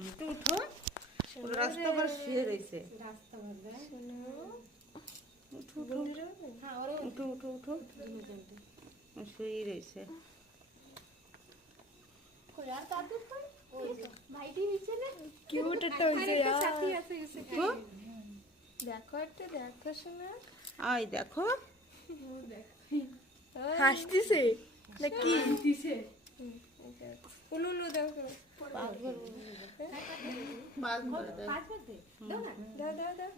একটু উঠো, পুরো রাস্তা ভর শুয়ে রয়েছে। উঠো উঠো উঠো উঠো উঠো, শুয়ে রয়েছে। কিউট একটা হইছে দেখো দেখো একটা দেখো শোনা আয় দেখো হাসতিছে নাকি উনু উনু দেখো বাস করে দেয়। দাও দাও দাও